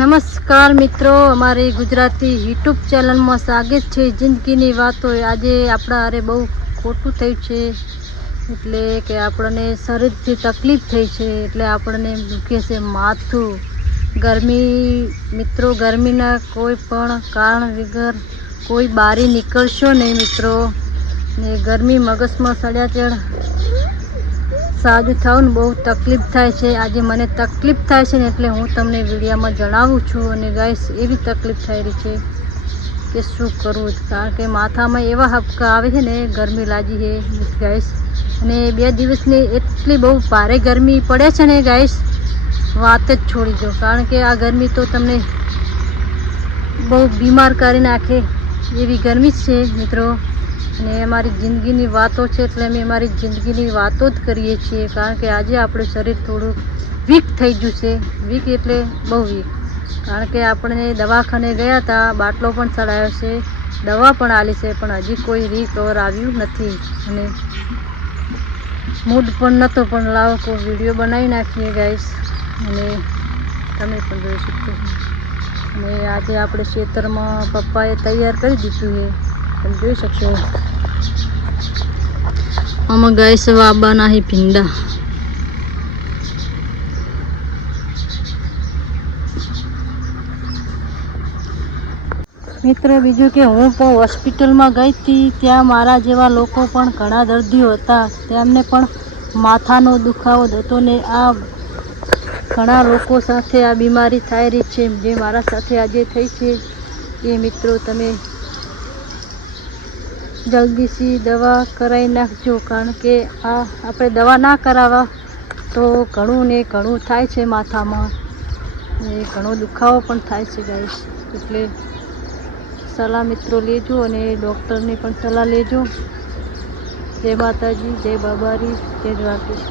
નમસ્કાર મિત્રો, અમારી ગુજરાતી યુટ્યુબ ચેનલમાં સ્વાગત છે. જિંદગીની વાતો. આજે આપણા અરે બહુ ખોટું થયું છે, એટલે કે આપણને શરીરથી તકલીફ થઈ છે, એટલે આપણને દુખે છે માથું. ગરમી મિત્રો, ગરમીના કોઈ પણ કારણ વગર કોઈ બહાર નીકળશો નહીં મિત્રો. ને ગરમી મગજમાં સડ્યા સાજું થવું ને બહુ તકલીફ થાય છે. આજે મને તકલીફ થાય છે ને એટલે હું તમને વિડીયોમાં જણાવું છું. અને ગાઈસ એવી તકલીફ થઈ રહી છે કે શું કરવું, કારણ કે માથામાં એવા હબકા આવે છે ને, ગરમી લાગી છે ગાઈસ. અને 2 દિવસની એટલી બહુ ભારે ગરમી પડે છે ને ગાઈસ, વાત જ છોડી દો. કારણ કે આ ગરમી તો તમને બહુ બીમાર કરી નાખે એવી ગરમી છે મિત્રો. અને અમારી જિંદગીની વાતો છે એટલે અમે અમારી જિંદગીની વાતો જ કરીએ છીએ. કારણ કે આજે આપણું શરીર થોડું વીક થઈ ગયું છે. વીક એટલે બહુ વીક, કારણ કે આપણે દવાખાને ગયા હતા, બાટલો પણ ચડાવ્યો છે, દવા પણ આલી છે, પણ હજી કોઈ રિકવર આવ્યું નથી. અને મૂડ પણ નહોતો, પણ લાવો કોઈ વિડીયો બનાવી નાખીએ ગાઈસ. અને તમે પણ જોઈ શકશો. અને આજે આપણે ખેતરમાં પપ્પાએ તૈયાર કરી દીધું છે, તમે જોઈ શકશો. આમાં ગાઈસ વાબાના હી ભીંડા. મિત્રો બીજું કે હું પણ હોસ્પિટલમાં ગઈ હતી, ત્યાં મારા જેવા લોકો પણ ઘણા દર્દીઓ હતા, તેમને પણ માથાનો દુખાવો હતો. ને આ ઘણા લોકો સાથે આ બીમારી થઈ રહી છે, જે મારા સાથે આજે થઈ છે. એ મિત્રો તમે જલ્દીથી દવા કરાવી નાખજો, કારણ કે આ આપણે દવા ના કરાવવા તો ઘણું ને ઘણું થાય છે માથામાં, ને ઘણો દુખાવો પણ થાય છે ગાઈસ. એટલે સલાહ મિત્રો લેજો, અને ડૉક્ટરની પણ સલાહ લેજો. જય માતાજી, જય બાબારી, જય દ્વારકેશ.